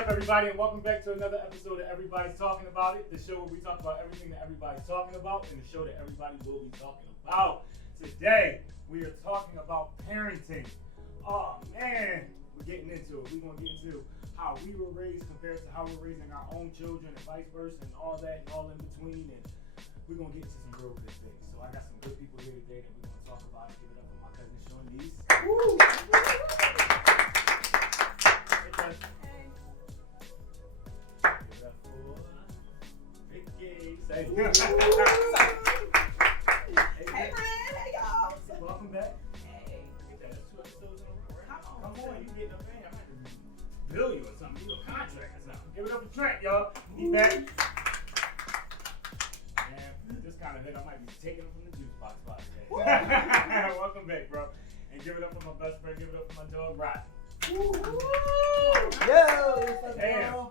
up, everybody, and welcome back to another episode of Everybody's Talking About It, the show where we talk about everything that everybody's talking about, and the show that everybody will be talking about. Today, we are talking about parenting. Oh, man, we're getting into it. We're going to get into how we were raised compared to how we're raising our own children and vice versa and all that and all in between, and we're going to get into some real good things. So I got some good people here today that we're going to talk about and give it up for my cousin Shawnee's. Woo! Hey, Hey, Fran, hey y'all. Welcome back. Hey. That's 2 episodes in a row, right? Come on, you getting a thing. I'm going to bill you or something. You a contract or something. Give it up to Trent, y'all. He back. And this kind of hit, I might be taking him from the juice box spot today. Welcome back, bro. And give it up for my best friend. Give it up for my dog, Rod. Yo, Damn.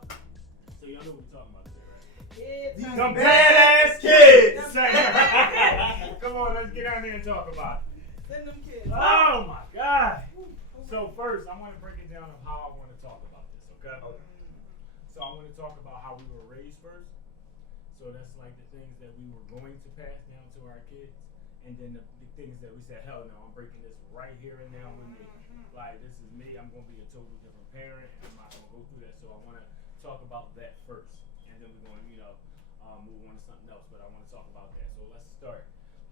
So y'all know what we're talking about today, right? Kids. Some badass kids! Come on, let's get out there and talk about it. Send them kids. Oh my God! So first, I want to break it down of how I want to talk about this, okay? So I want to talk about how we were raised first. So that's like the things that we were going to pass down to our kids. And then the things that we said, hell no, I'm breaking this right here and now with me. Like, this is me, I'm going to be a totally different parent, and I'm not going to go through that. So I want to talk about that first. And then we're going to, move on to something else. But I want to talk about that. So let's start.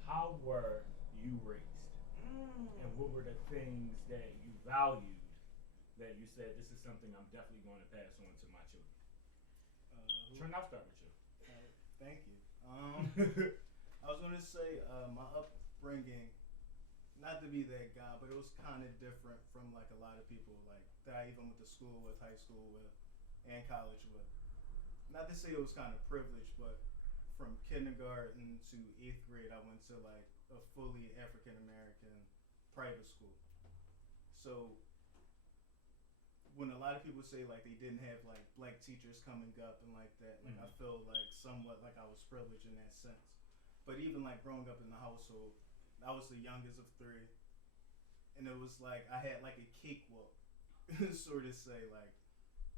How were you raised? And what were the things that you valued that you said, this is something I'm definitely going to pass on to my children? Trent, I'll start with you. Thank you. I was going to say my upbringing, not to be that guy, but it was kind of different from like a lot of people like that I even went to school with, high school with, and college with. Not to say it was kind of privileged, but from kindergarten to 8th grade, I went to like a fully African American private school. So when a lot of people say like they didn't have like black teachers coming up and like that, like I feel like somewhat like I was privileged in that sense. But even like growing up in the household, I was the youngest of 3, and it was like I had like a cakewalk, sort of say. Like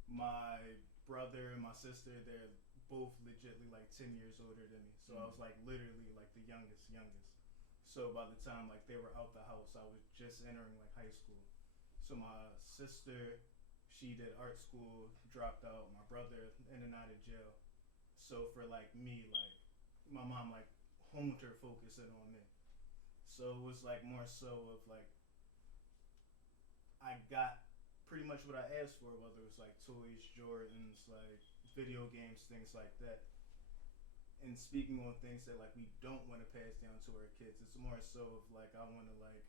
my brother and my sister, they're both legitly like 10 years older than me, so I was like literally like the youngest. So by the time like they were out the house, I was just entering like high school. So my sister, she did art school, dropped out. My brother in and out of jail. So for like me, like my mom like honed her focus in on me. So it was like more so of like I got pretty much what I asked for, whether it was like toys, Jordans, like video games, things like that. And speaking on things that like we don't want to pass down to our kids, it's more so of like I want to like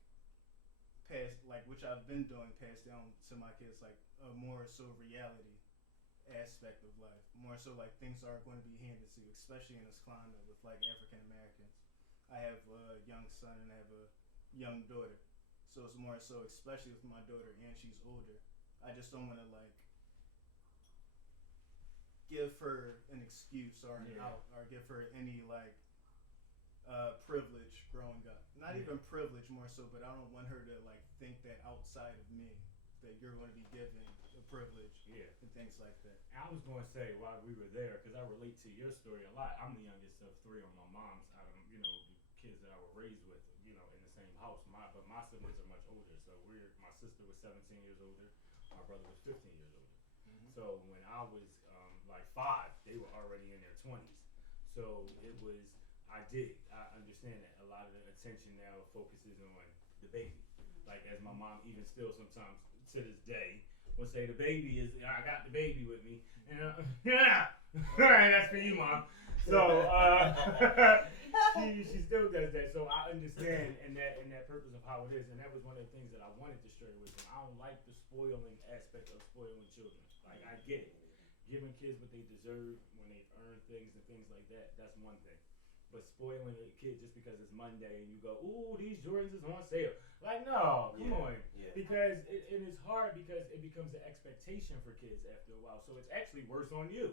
pass, like which I've been doing, pass down to my kids like a more so reality aspect of life. More so like things are going to be handed to you, especially in this climate with like African Americans. I have a young son and I have a young daughter. So it's more so, especially with my daughter and she's older, I just don't want to like give her an excuse or an out or give her any like privilege growing up. Not even privilege, more so, but I don't want her to like think that outside of me that you're going to be given a privilege and things like that. I was going to say while we were there, because I relate to your story a lot. I'm the youngest of 3 on my mom's out of the kids that I was raised with, in the same house. But my siblings are much older. So my sister was 17 years older. My brother was 15 years older. So when I was like 5, they were already in their 20s. So it was, I understand that a lot of the attention now focuses on the baby. Like as my mom even still sometimes to this day will say the baby is, I got the baby with me. And that's for you, Mom. So she still does that. So I understand in that purpose of how it is. And that was one of the things that I wanted to share with them. I don't like the spoiling aspect of spoiling children. Like I get it. Giving kids what they deserve when they earn things and things like that, that's one thing. But spoiling a kid just because it's Monday and you go, ooh, these Jordans is on sale. Like, no, come on. Yeah. Because it is hard because it becomes an expectation for kids after a while. So it's actually worse on you.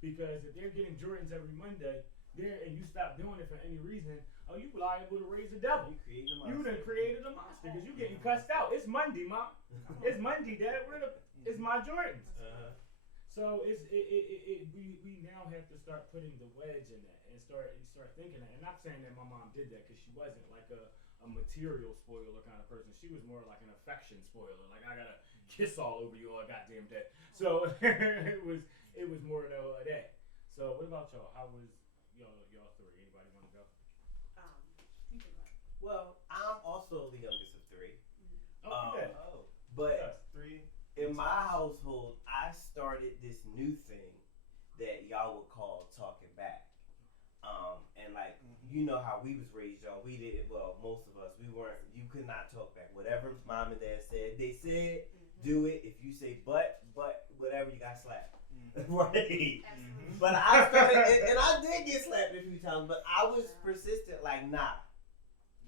Because if they're getting Jordans every Monday, and you stop doing it for any reason, you liable to raise the devil. You done created a monster because you're getting cussed out. It's Monday, Mom. It's Monday, Dad. It's my Jordans. So we now have to start putting the wedge in that and start thinking that. And not saying that my mom did that because she wasn't like a material spoiler kind of person. She was more like an affection spoiler. Like I gotta kiss all over you all goddamn day. So it was more of that. So what about y'all? How was y'all three? Anybody want to go? You can go. Well, I'm also the youngest of three. Oh, yeah. But Yes. Three. in my household, I started this new thing that y'all would call talking back. And like, you know how we was raised, y'all. We did, well, most of us, we weren't, you could not talk back. Whatever mom and dad said, they said, do it. If you say but, whatever, you got slapped. Right? Absolutely. But I started, and I did get slapped a few times, but I was persistent, like, nah,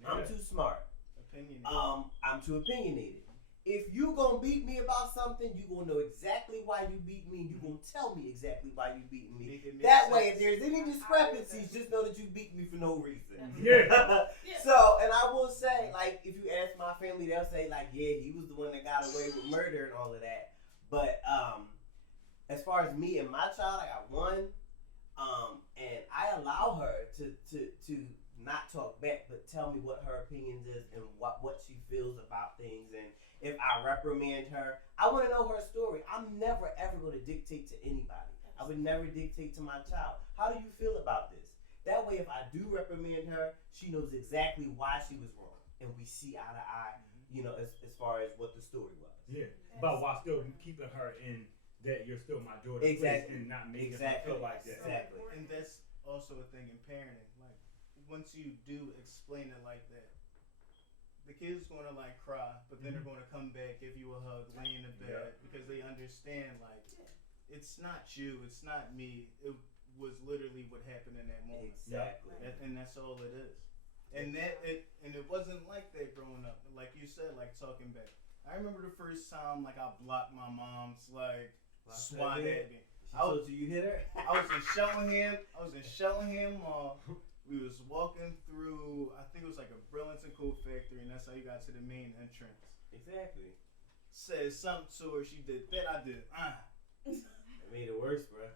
I'm too smart. Opinionated. I'm too opinionated. If you gonna beat me about something, you gonna know exactly why you beat me, and you gonna tell me exactly why you beat me. That way, if there's any discrepancies, just know that you beat me for no reason. Yeah. So, and I will say, like, if you ask my family, they'll say, like, yeah, he was the one that got away with murder and all of that. But as far as me and my child, I got one, and I allow her to not talk back, but tell me what her opinions is and what she feels about things. And if I reprimand her, I want to know her story. I'm never ever going to dictate to anybody. I would never dictate to my child. How do you feel about this? That way, if I do reprimand her, she knows exactly why she was wrong, and we see eye to eye, you know, as far as what the story was. Yeah, but while still keeping her in that you're still my daughter, Exactly. and not making her Exactly. feel like that. Exactly. And that's also a thing in parenting. Like, once you do explain it like that, the kid's gonna like cry, but then they're gonna come back, give you a hug, lay in the bed, because they understand like it's not you, it's not me. It was literally what happened in that moment. Exactly. And that's all it is. And it wasn't like that growing up. Like you said, like talking back. I remember the first time like I blocked my mom's like swat at me. So you hit her? I was in Shellingham Mall. We was walking through, I think it was like a Burlington Coat Factory, and that's how you got to the main entrance. Exactly. Said something to her, she did that, I did. It made it worse, bro.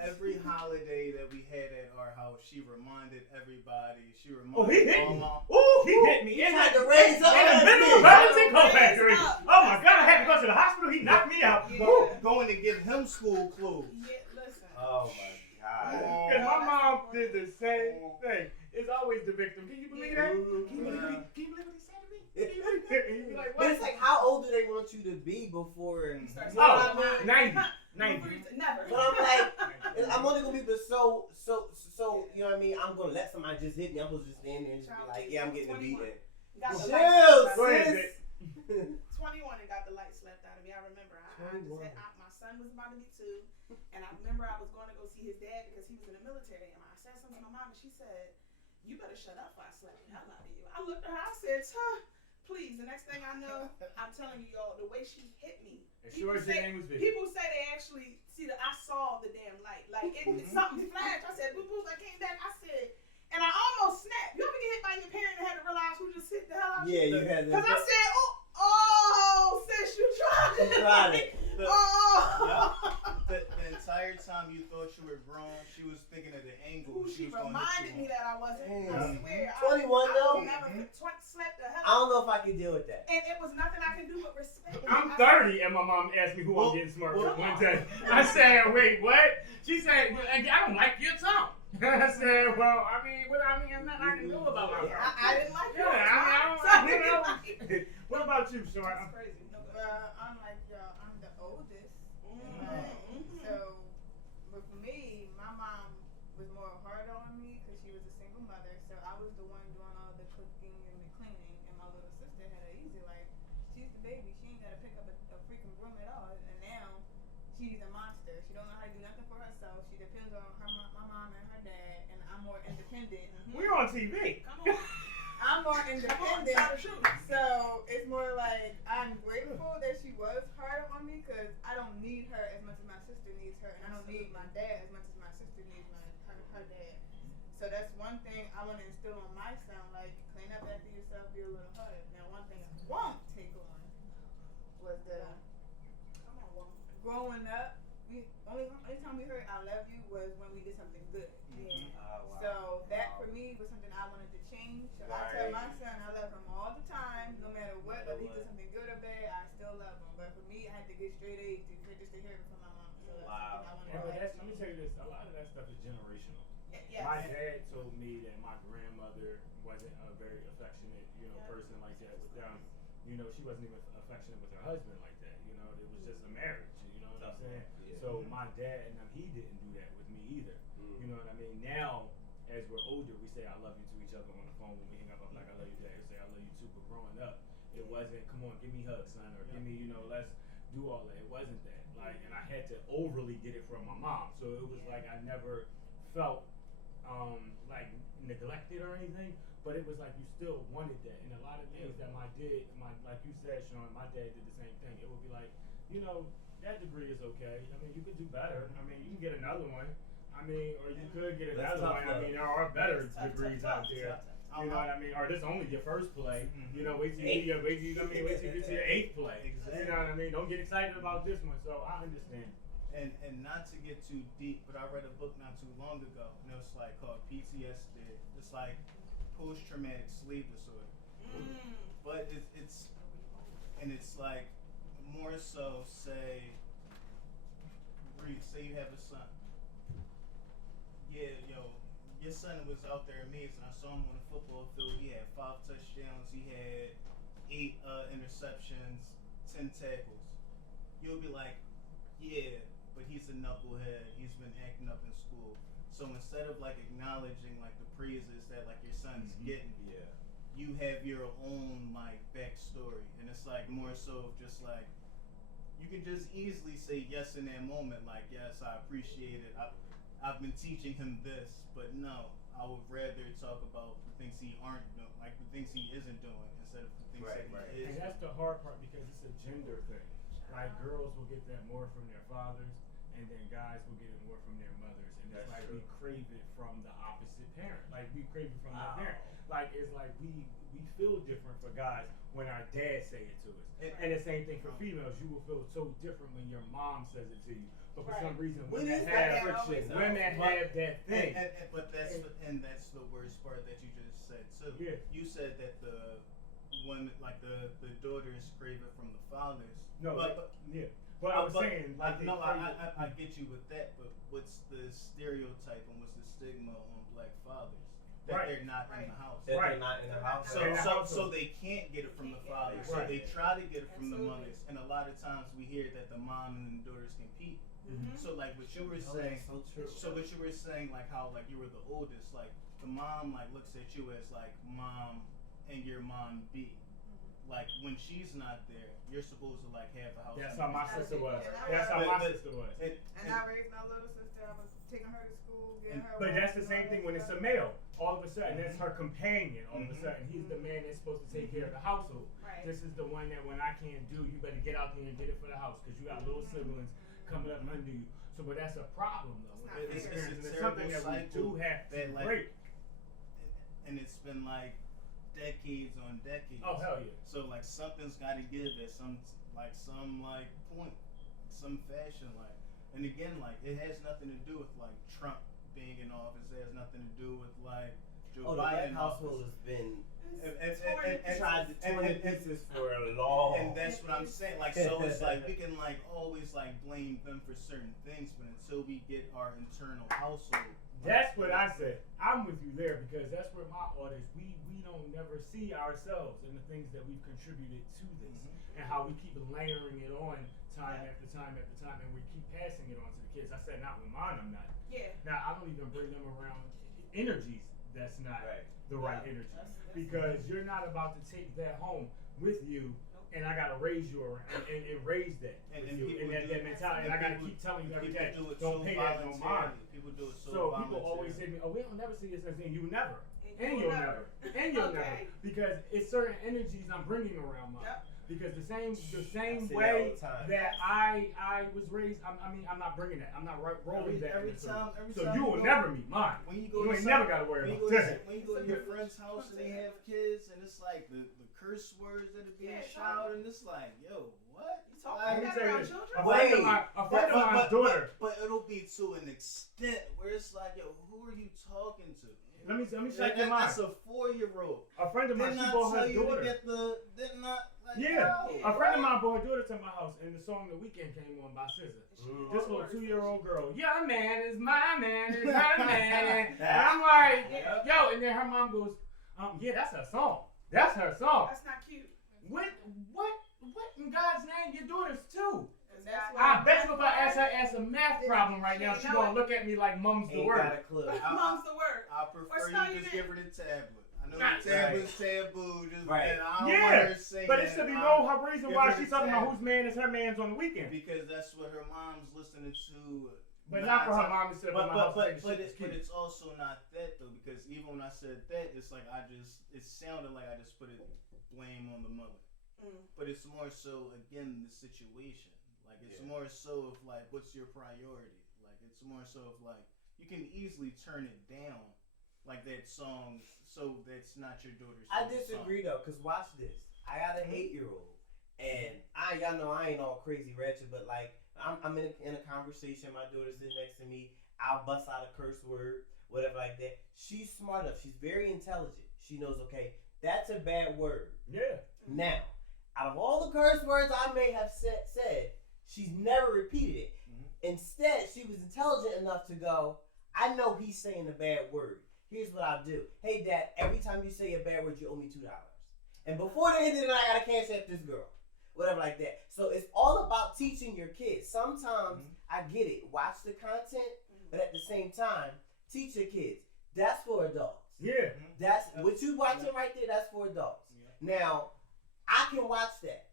Every holiday that we had at our house, she reminded everybody. She Oh, he reminded hit me. Mama. Ooh, he hit me. He tried to raise up in the that middle of bitch. Burlington Coat Factory. Oh my God, I had to go to the hospital. He knocked me out. Yeah. Going to give him school clothes. Yeah, listen. Oh my God. And my mom did the same thing. It's always the victim. Can you believe that? Can you believe what he said to me? And you be like, But what? it's like, how old do they want you to be before? You start Oh, saying, 90. Never. But I'm like, I'm only gonna be so. You know what I mean? I'm gonna let somebody just hit me. I'm supposed to just stand there and just be like, yeah, I'm getting a beating. Got the Chill, light Go ahead, sis. Vic. 21 and got the light slapped out of me. I remember. My son was about to be 2, and I remember I was going to go see his dad because he was in the military. And I said something to my mom, and she said, "You better shut up before I slap the hell out of you." I looked at her. I said, please. The next thing I know, I'm telling you all, the way she hit me. As sure as your name was Vic. People say they actually see that I saw the damn light. Like something flashed. I said, boo boo. I came back. I said, and I almost snapped. You ever get hit by your parent and had to realize who just hit the hell out of Yeah, you? you had to. Because I said, oh, sis, you tried it. You tried it. The entire time you thought you were grown, she was thinking of the angle. Ooh, she was gonna reminded hit you me that I wasn't. Damn. I swear. 21 I though? would never slapped the hell I don't know if I can deal with that. And it was nothing I can do but respect. I'm 30 and my mom asked me who I'm getting smart with one day. I said, wait, what? She said, I don't like your tone. I said, well, I mean, there's nothing I can do about my mom. I didn't like it. What about you, Short? That's crazy. I'm like y'all, I'm the oldest. So, but for me, my mom was more hard on me because she was a single mother. So I was the one doing all the cooking and the cleaning, and my little sister had it easy. Like, she's the baby. She ain't got to pick up a freaking broom at all. And now she's a monster. She don't know how to do nothing for herself. She depends on my mom and her dad, and I'm more independent. We're on TV. Come on. I'm more independent, so it's more like I'm grateful that she was harder on me because I don't need her as much as my sister needs her, and I don't need my dad as much as my sister needs her dad. So that's one thing I want to instill on my son, like clean up after yourself, be a little harder. Now, one thing I won't take on was the growing up, only time we heard "I love you" was when we did something good. Mhm. Oh, wow. So that for me was something I wanted to change. So I tell my son I love him all the time, no matter what. Whether he did something good or bad, I still love him. But for me, I had to get straight A's just to hear it from my mom. So that's Wow. something I Yeah, wanted but to let me tell you this. A lot of that stuff is generational. Yes. My dad told me that my grandmother wasn't a very affectionate, person like that with them. She wasn't even affectionate with her husband like that. It was just a marriage. You know what I'm saying? Yeah. So my dad and he didn't do that with me either. You know what I mean? Now, as we're older, we say I love you to each other on the phone when we hang up. I'm like I love you, Dad. We say I love you too. But growing up, it wasn't come on, give me hugs, son, or give me, let's do all that. It wasn't that. Like, and I had to overly get it from my mom. So it was like I never felt like neglected or anything, but it was like you still wanted that. And a lot of things that like you said, Sean, my dad did the same thing. It would be like, that degree is okay. I mean, you could do better. I mean, you can get another one. I mean, or you could get another one. I mean, there are better degrees out there. You know what I mean? Or this only your first play. Wait till you get to your 8th play. Exactly. You know what I mean? Don't get excited about this one. So I understand. And not to get too deep, but I read a book not too long ago, and it was like called PTSD. It's like post-traumatic sleep disorder. But it's like more so say you have a son. Yeah, your son was out there amazing. I saw him on the football field. He had 5 touchdowns. He had 8 interceptions, 10 tackles. You'll be like, yeah, but he's a knucklehead. He's been acting up in school. So instead of like acknowledging like the praises that like your son's getting, you have your own like backstory, and it's like more so of just like you can just easily say yes in that moment, like yes, I appreciate it. I've been teaching him this, but no, I would rather talk about the things he aren't doing, like the things he isn't doing, instead of the things that he is. And that's the hard part because it's a gender thing. Like girls will get that more from their fathers, and then guys will get it more from their mothers. And it's like we crave it from the opposite parent. Like we crave it from their parent. Like it's like we feel different for guys when our dad say it to us. And the same thing for females. You will feel so different when your mom says it to you. But for some reason, women have that thing. But that's the worst part that you just said too. Yeah. You said that the women, like the daughters, crave it from the fathers. No, but I was saying, like, I get you with that. But what's the stereotype and what's the stigma on black fathers? That they're not in the house. That they're not in the house. So they can't get it from the fathers. So they try to get it from the mothers. And a lot of times we hear that the mom and the daughters compete. So like what you were saying, what you were saying, like how like you were the oldest, like the mom like looks at you as like mom and your mom B. Like when she's not there, you're supposed to like have the house. That's how my sister was. And I raised my little sister. I was taking her to school, getting her. But that's the same thing when it's a male. All of a sudden, that's her companion. All of a sudden, he's the man that's supposed to take care of the household. Right. This is the one that when I can't do, you better get out there and get it for the house because you got little siblings coming up under you. So, but that's a problem though. It's something that we do have to break. And it's been like decades on decades. Oh hell yeah! So like something's got to give at some point, some fashion like. And again, like it has nothing to do with like Trump being in office. It has nothing to do with like Joe Biden. The household has been tried to torn to pieces for a long. And that's what I'm saying. Like so, it's like we can like always like blame them for certain things, but until we get our internal household. That's what I said. I'm with you there because that's where my audience. We don't never see ourselves and the things that we've contributed to this, and how we keep layering it on time after time after time, and we keep passing it on to the kids. I said not with mine. I'm not. Yeah. Now I don't even bring them around energies that's not the right energy because you're not about to take that home with you. And I gotta raise you around and raise that and that mentality. And I gotta keep telling you every day, don't pay that no mind. People do it so people always say to me, "Oh, we don't never see this as thing." You never, and you'll never, never, because it's certain energies I'm bringing around mine. Because the same way that I was raised, I'm not bringing that. I'm not rolling that. Every time so you will never meet mine. When you go, you ain't never gotta worry about that. When you go to your friend's house and they have kids, and it's like the curse words that are being shouted, and it's like, yo, what? Let me tell you this. A friend of mine's daughter. But it'll be to an extent where it's like, yo, who are you talking to? Let me check your mind. That's a 4-year-old. A friend of mine, Didn't she I bought tell her you to daughter. get the? Didn't I? Like, Yeah, no. a friend of mine brought her daughter to my house, and the song "The Weekend" came on by SZA. This little 2-year-old girl, your man is my man, is my man, and I'm like, yo, and then her mom goes, yeah, that's her song. That's her song. That's not cute. What in God's name? Your daughter's too. And that's I bet you if I ask a math problem right now, she gonna look at me like mum's the Ain't word. got a clue. Mom's the word. I prefer spell you your just name. give her the tablet. I know Right. the tablet's taboo, just Right. and I don't Yeah, want her singing. But it should be no reason give why her she's the talking about tablet. whose man is her man's on the weekend. Because that's what her mom's listening to. But not for her mom to sit up in my house and say But this shit is cute. it's also not that though, because even when I said that, it's like it sounded like I just put blame on the mother. But it's more so again the situation. Like it's more so of like what's your priority. Like it's more so of like you can easily turn it down, like that song, so that's not your daughter's. I favorite disagree song. though, cause watch this. I got an 8-year-old, and y'all know I ain't all crazy ratchet, but like I'm in a conversation. My daughter's sitting next to me. I'll bust out a curse word, whatever like that. She's smart enough. She's very intelligent. She knows, okay, that's a bad word. Yeah. Now, out of all the curse words I may have said, she's never repeated it. Instead, she was intelligent enough to go, I know he's saying a bad word. Here's what I'll do. Hey, Dad, every time you say a bad word, you owe me $2. And before the end of the night, I got to cash out this girl. Whatever like that. So it's all about teaching your kids. Sometimes, I get it. Watch the content, but at the same time, teach your kids. That's for adults. Yeah. That's what you watching right there, that's for adults. Now, I can watch that.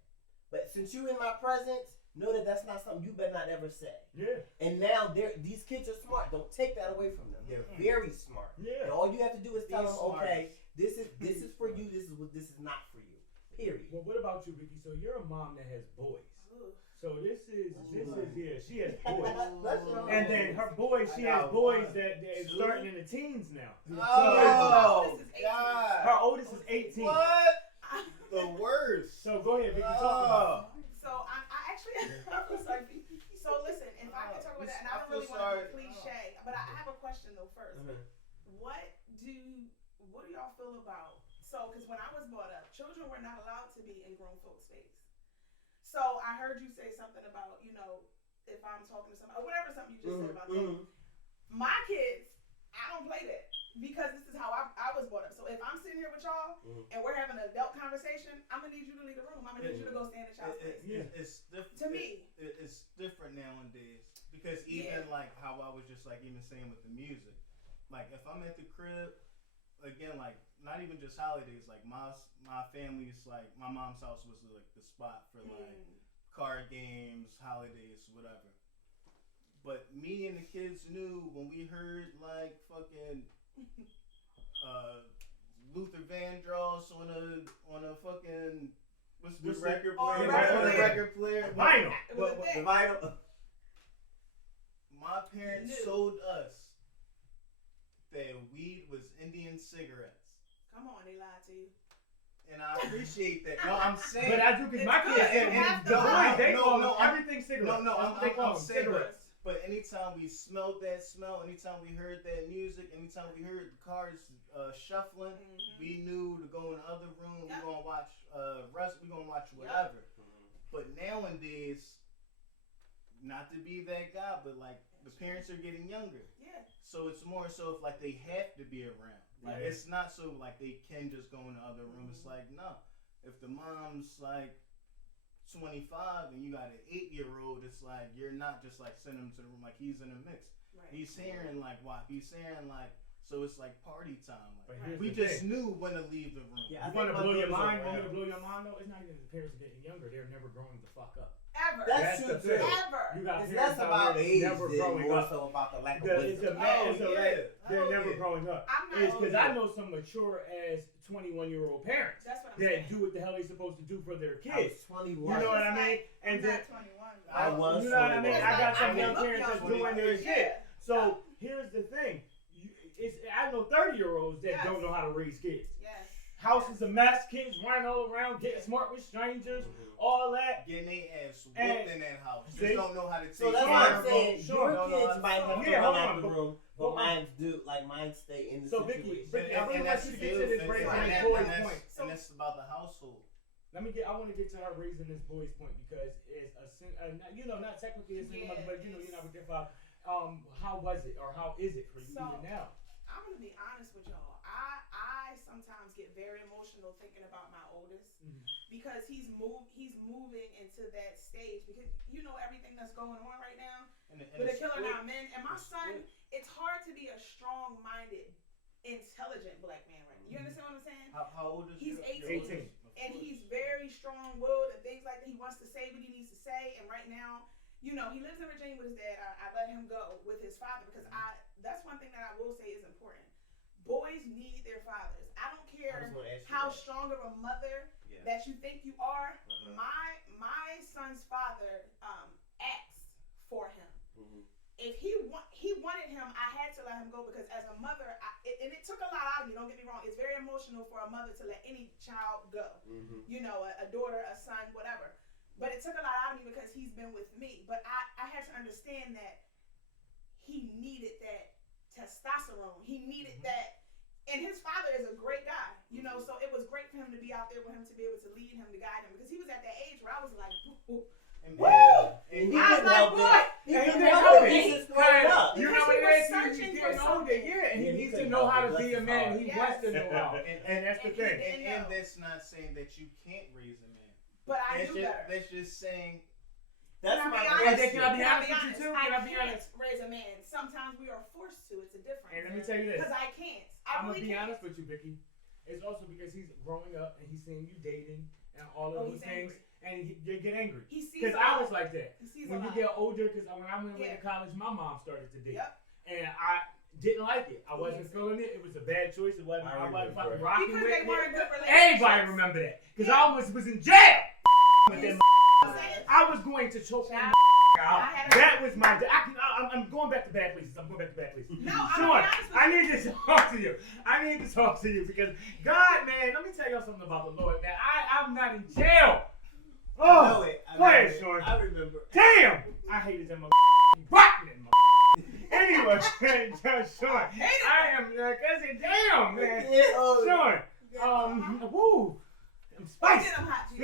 But since you're in my presence, know that that's not something you better not ever say. Yeah. And now these kids are smart. Don't take that away from them. They're very smart. Yeah. And all you have to do is tell them, smart. okay, this is for you. This is not for you. Period. Well, what about you, Vicky? So you're a mom that has boys. So this is she has boys. And then her boys, she has boys that is starting in the teens now. Oh, This is 18. God. Her oldest is 18. What? The worst. So go ahead, Vicky, talk about it. So I actually, I'm so sorry. So listen, if I can talk about that, and I don't really want to be cliche, but I have a question though first. What do y'all feel about? So, because when I was brought up, children were not allowed to be in grown folks' space. So I heard you say something about, if I'm talking to somebody, or whatever, something you just said about that. My kids, I don't play that because this is how I was brought up. So if I'm sitting here with y'all and we're having an adult conversation, I'm gonna need you to leave the room. I'm gonna need you to go stand in child's space. It's different. To me, it's different nowadays because even like how I was just like even saying with the music, like if I'm at the crib, again, like not even just holidays, like my family's like my mom's house was like the spot for like card games, holidays, whatever. But me and the kids knew when we heard like fucking Luther Vandross on a fucking what's the record player? record On the player. record player. Vinyl. The vinyl. My parents sold us that weed was Indian cigarettes. come on, they lied to you. And I appreciate that. No, I'm saying. But I do because my It's kids, good. and You the have boys, they to- call no, everything cigarettes. No, That's what they call I'm them, saying, cigarettes. but anytime we smelled that smell, anytime we heard that music, anytime we heard the cars shuffling, we knew to go in the other room. Yep. We're gonna watch we're gonna watch whatever. But nowadays, not to be that guy, but like the parents are getting younger. Yeah. So it's more so if like they have to be around. Like it's not so like they can just go in the other room. It's like no. If the mom's like 25 and you got an 8-year-old, it's like you're not just like sending him to the room like he's in a mix. Right. He's hearing like WAP. He's hearing like so it's like party time. Like, But here's we the just thing. knew when to leave the room. Yeah, You want to blow your mind? around. Want me to blow your mind though? It's not even the parents are getting younger; they're never growing the fuck up. Ever. That's the true thing. too. Ever. You got It's parents less out about here age never than growing more up. so about the lack of It's wisdom. a man. They're Oh, never yeah. growing up. I'm not. It's because I know some mature as 21-year-old parents That's what I'm that saying. do what the hell they supposed to do for their I was kids. 21. You know what I mean? I'm And then not 21. I was you know what I mean? 21. I got some I young look parents that's young. doing their Yeah. shit. So here's the thing. I know 30-years that Yes. don't know how to raise kids. Yes. House is a mess. Kids running all around, getting smart with strangers, all that. Getting their ass whooped And- in that house. See? Just don't know how to take So that's care what I'm of saying. them. Sure. Your kids might have to Yeah, run hold out on, the but- room, but mine do. Like mine stay in the So situation. Vicky, I really And want that's you to get to this raising and this that- boy's and point. and that's about the household. I want to get to her raising this boy's point because it's not technically a single mother, but you're not with your father. How was it or how is it for you even now? I'm gonna be honest with y'all. I sometimes get very emotional thinking about my oldest because he's moving into that stage because everything that's going on right now with the killing our men. And my son, it's hard to be a strong-minded, intelligent black man right now. You understand what I'm saying? How old is He's your 18. oldest? And he's very strong-willed and things like that. He wants to say what he needs to say. And right now, he lives in Virginia with his dad. I let him go with his father because that's one thing that I will say is important. Boys need their fathers. I don't care how strong of a mother that you think you are. My son's father asked for him. If he wanted him, I had to let him go because as a mother, and it took a lot out of me. Don't get me wrong; it's very emotional for a mother to let any child go. A daughter, a son, whatever. But it took a lot out of me because he's been with me. But I had to understand that he needed that testosterone. He needed that. And his father is a great guy, so it was great for him to be out there with him to be able to lead him, to guide him. Because he was at that age where I was like, woo! And He I was like, boy! He And couldn't he help didn't it. He just growing up. You know Because what he it was is? He's searching for getting older, something. and he Yeah, he needs to couldn't know help how it. to be a Bless man. his He heart. wants to know how. And- And that's the and thing. he- And that's not saying that you can't raise a man. But I knew better. That's just saying. That's Can I my be And honest? then can I be Can honest with you too? Can I be can't honest? raise a man. Sometimes we are forced to. It's a difference. And let me tell you this. Because I can't. I'm gonna really be can't. honest with you, Vicky. It's also because he's growing up and he's seeing you dating and all of those he's things, angry. and you get angry. He sees Because a I lot. was like that. He sees When a you lot. get older, because when I went away to Yeah. college, my mom started to date, Yep. and I didn't like it. I wasn't Yes. feeling it. It was a bad choice. It wasn't. I wasn't remember. fucking rocking Because with they it. weren't good relationships. Everybody remember that. Because I almost was in jail. With them. I was going to choke that out. That was my. I'm going back to bad places. I'm going back to bad places. No, I'm Sean, gonna be honest with I you. need to talk to you. I need to talk to you because God, man, let me tell y'all something about the Lord, man. I'm not in jail. I know Oh, it. go ahead, Sean. I remember. Damn, I hated them rotten them. Anyway, Sean, I am cause damn, man. Sean, woo, I'm Why spicy. did I'm hot, G?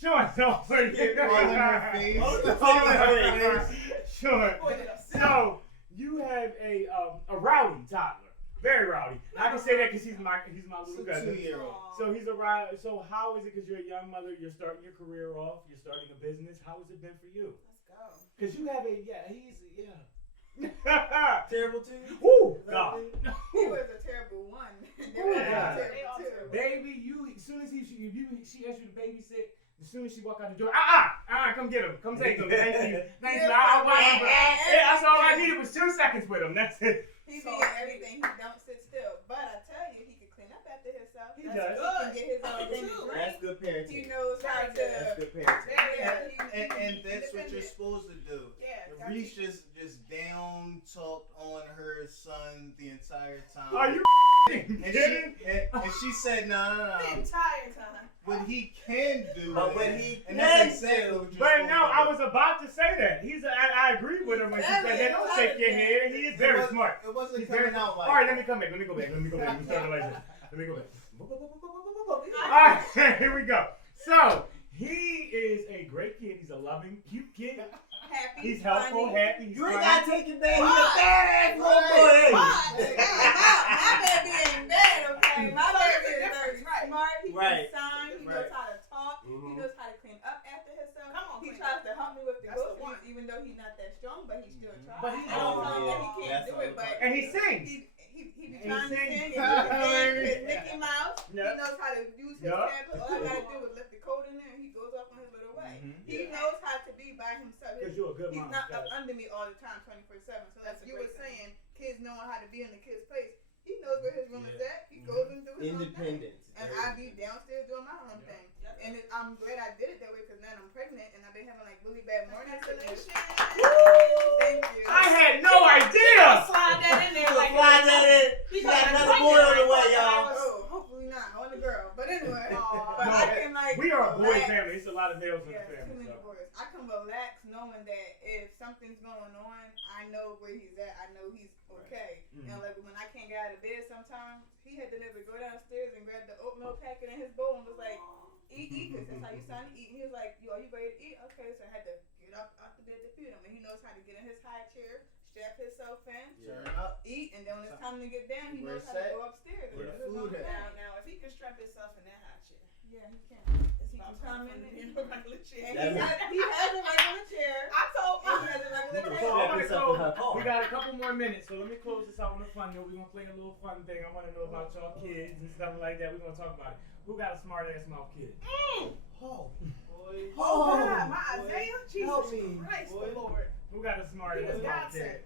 Sean, so All in her face. All in her face. Sure. Boy, did I'm sick. So you have a rowdy toddler, very rowdy. I can say that because he's my little cousin. 2-year-old. So he's a rowdy. So how is it? Because you're a young mother, you're starting your career off, you're starting a business. How has it been for you? Let's go. Because you have Terrible too. Woo, God. He was a terrible one. They Oh, were God. terrible too. Baby, as soon as she asked you to babysit, as soon as she walk out the door, come get him, come take him. Thank you. That's all I needed was 2 seconds with him. That's it. He be in everything. He don't sit still. But I tell you, he can clean up after himself. He That's does. good. He can get his own thing to Too. drink. That's good He parenting. knows how Very to. That's good parenting. And that's what you're supposed to do. Yeah. Reese just down talked on her son the entire time. Are you and kidding? she said no. The entire time. What he can do. But it. when he and can that's exactly do- what you're But supposed no, to I do. was about to say that. I agree with her when she said that. Don't shake your head. He is very smart. It wasn't He's coming very out like. All right, let me come back. Let me go back. We started like this. Let me go back. All right, here we go. So he is a great kid. He's a loving, cute kid. Happy. He's helpful, funny. happy. He's You ain't funny. gotta take it back. He's a What? badass little boy. What? My baby ain't bad, okay? My So baby there's a is difference, very right. smart. He Right. can sign. He knows Right. how to talk. He Mhm. knows how to clean up after himself. Come on, He clean tries to help me with the That's the groceries, one. even though he's not that strong, but he still tries. But he I don't knows. tell him that he can't That's do all it, but And he sings. he be And he trying to sings. sing. And he can sing his Mickey Mouse. Yeah. He knows how to use his Yeah. tablet. All I gotta do is lift the code in there, and he goes off on his little way. Mhm. He knows how to be by himself. Because you're a good He's mom. not up Got it. under me all the time, 24/7. So That's like a you great were thing. saying, kids knowing how to be in the kid's place. He knows where his room is at. He goes and do his own thing. Independence. And I be downstairs doing my own thing. Yep. And I'm glad I did it that way because now I'm pregnant and I've been having like really bad mornings. Congratulations. Thank you. I had no idea. Slide that in there like Slide that in. He Slide got boy on the way, y'all. Oh, hopefully not. I want a girl. But anyway, but No, I can like. we are a boy relax. family. It's a lot of males in Yeah, the too family. many So. boys. I can relax knowing that if something's going on, I know where he's at. I know he's okay. Mm-hmm. And like when I can't get out of bed, sometimes he had to never go downstairs and grab the oatmeal packet in his bowl and was like, eat, because that's how you sound to eat. And he was like, yo, are you ready to eat? Okay, so I had to get up off the bed to feed him. And he knows how to get in his high chair, strap himself in, Turn up. eat, and then when it's time to get down, he Where knows it's how to at, go upstairs. where and the do his food own at. thing. Now, if he can strap himself in that high chair, Yeah, he can. it's He about can come time in in and- a regular chair. And he has a regular chair. I told And he him. has a regular So chair. I want to Yourself in her car. we got a couple more minutes, so let me close this out with a fun note. We're gonna play a little fun thing. I want to know about y'all kids and stuff like that. We're gonna talk about it. Who got a smart ass mouth kid? Oh, Boy. Oh, Oh, God, my boy. Isaiah, Help Jesus me, Christ, boy. the Lord. Who got a smart He ass was mouth God kid? sent.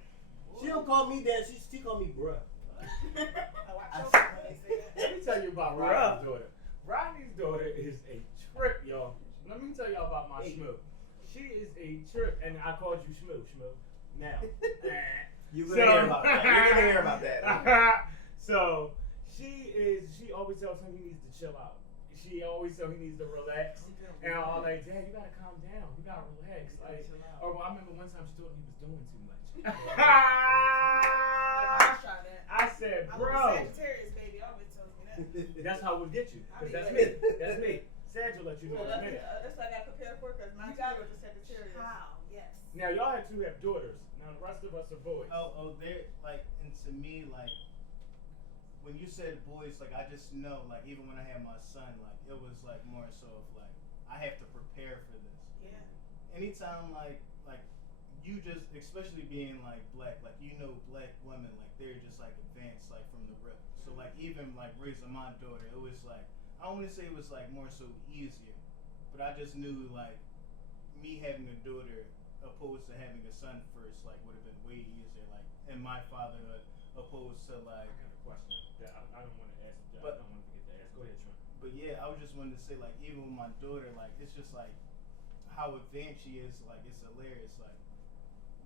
she don't call me that. She call me bruh. Oh, I I- chose him when they say that. Let me tell you about Rodney's daughter. Rodney's daughter is a trip, y'all. Let me tell y'all about my Hey. Shmoo. She is a trip, and I called you Shmoo. Now, You gonna hear about that. You're gonna hear about that. So she always tells him he needs to chill out. She always tells him he needs to relax. And I'm like, Dad, you gotta calm down. You gotta relax. Like, or I remember one time she told me he was doing too much. I tried that. I said, I'm a bro, Sagittarius, baby. Always tells me that. that's how we'll get you. I Cause mean, that's yeah. me. That's me. Sag will let you know Well, in a minute. that's what I got prepared for because my You got- was a Sagittarius. How? Yes. Now y'all have daughters. Now the rest of us are boys. Oh, they're like, and to me, like, when you said boys, like, I just know, like, even when I had my son, like, it was like more so of like, I have to prepare for this. Yeah. Anytime, like you just, especially being like black, like, you know, black women, like, they're just like advanced, like, from the rip. So like, even like raising my daughter, it was like, I don't want to say it was like more so easier, but I just knew like me having a daughter opposed to having a son first, like, would have been way easier, like, in my fatherhood, opposed to like. I got a question that I don't want to ask. But- I don't want to forget to ask. Go ahead, Trent. But yeah, I was just wanted to say, like, even with my daughter, like, it's just like how advanced she is. Like, it's hilarious. Like,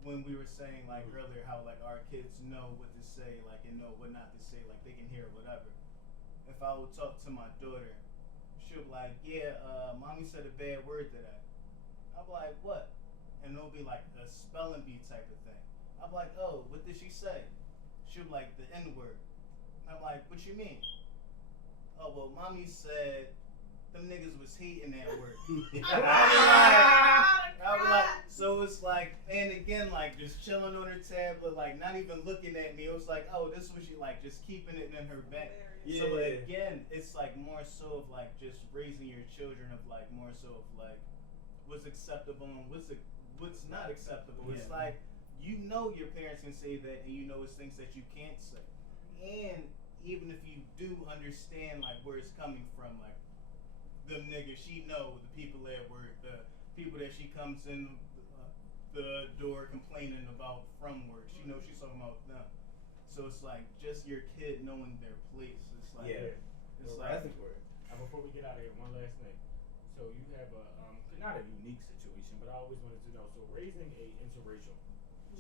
when we were saying like earlier how like our kids know what to say, like, and know what not to say, like they can hear whatever. If I would talk to my daughter, she'll be like, "Yeah, mommy said a bad word today." I'll be like, "What?" And it'll be like a spelling bee type of thing. I'm like, "Oh, what did she say?" She'll be like, "The N word." I'm like, "What you mean?" "Oh, well, mommy said them niggas was hating that word." I'll be like, so it's like, and again, like, just chilling on her tablet, like, not even looking at me. It was like, oh, this was she, like, just keeping it in her back. Yeah. So again, it's like more so of like just raising your children of like more so of like what's acceptable and what's not acceptable. It's Yeah. like, you know, your parents can say that, and you know it's things that you can't say. And even if you do understand like where it's coming from, like them niggas, she know the people at work, the people that she comes in the door complaining about from work. She knows she's talking about them. So it's like just your kid knowing their place. It's like Yeah. it's Well, like that's important. Before we get out of here, one last thing. So you have a not a unique situation, but I always wanted to know. So raising a interracial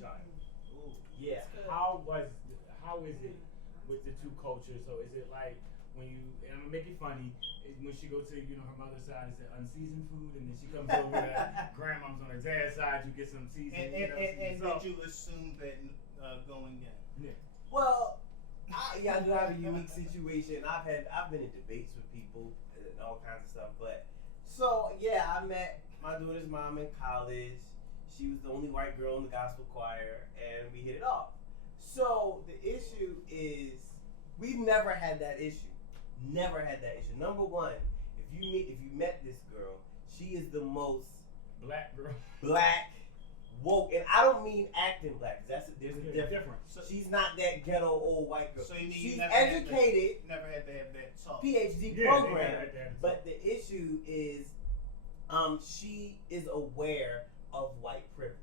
child, ooh. Yeah. how is it with the two cultures? So is it like when you, and I'm gonna make it funny, when she goes to, you know, her mother's side, it's the unseasoned food, and then she comes over to grandma's on her dad's side, you get some seasoning, And so, did you assume that going in? yeah. Well, I do have a unique situation. I've been in debates with people and all kinds of stuff. But so yeah, I met my daughter's mom in college. She was the only white girl in the gospel choir, and we hit it off. So the issue is we've never had that issue. Never had that issue. Number one, if you met this girl, she is the most Black girl. black, woke, and I don't mean acting black. There's a difference. Different. So, She's not that ghetto old white girl. So you mean you She's never had educated, never had to have that talk. PhD Yeah, program, they got that. but the issue is, she is aware of white privilege.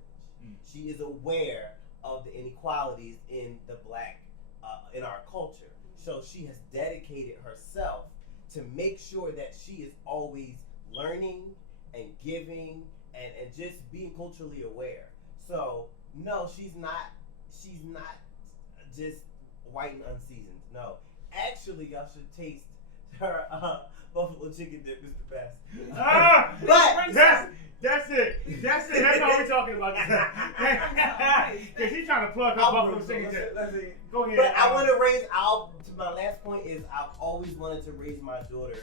Mm. She is aware of the inequalities in the black, in our culture. So she has dedicated herself to make sure that she is always learning and giving and just being culturally aware. So no, she's not just white and unseasoned. No. Actually, y'all should taste her buffalo chicken dip is the best. But that's it. That's all we're talking about. Cause he's trying to plug her buffalo chicken dip. Let's see. Go ahead. But I want to raise. My last point is I've always wanted to raise my daughter.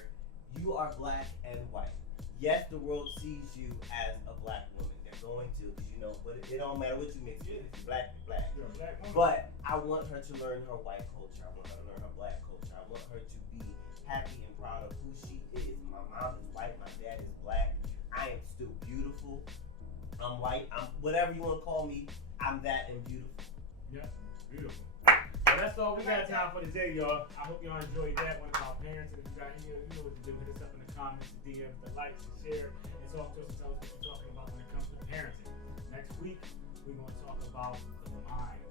You are black and white. Yes, the world sees you as a black woman. They're going to, because you know, but it don't matter what you mix with. If you're black, you're black. You're a black woman. But I want her to learn her white culture. I want her to learn her black culture. I want her to be happy and proud of who she is. My mom is white. My dad is black. I am still beautiful. I'm white. I'm whatever you want to call me. I'm that and beautiful. Yeah, beautiful. So that's all we got time for today, y'all. I hope y'all enjoyed that one about parents. And if you got any, you know what to do. Hit us up in the comments, the DMs, the likes, the share, and talk to us and tell us what you're talking about when it comes to parenting. Next week, we're going to talk about the mind.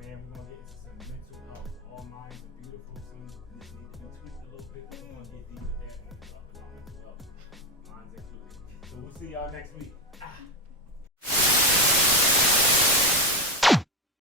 Man, we're going to get into some mental health. All minds are beautiful. Some need to be tweaked a little bit. We're going to get deep with that when we talk about mental health. Minds included. So we'll see y'all next week.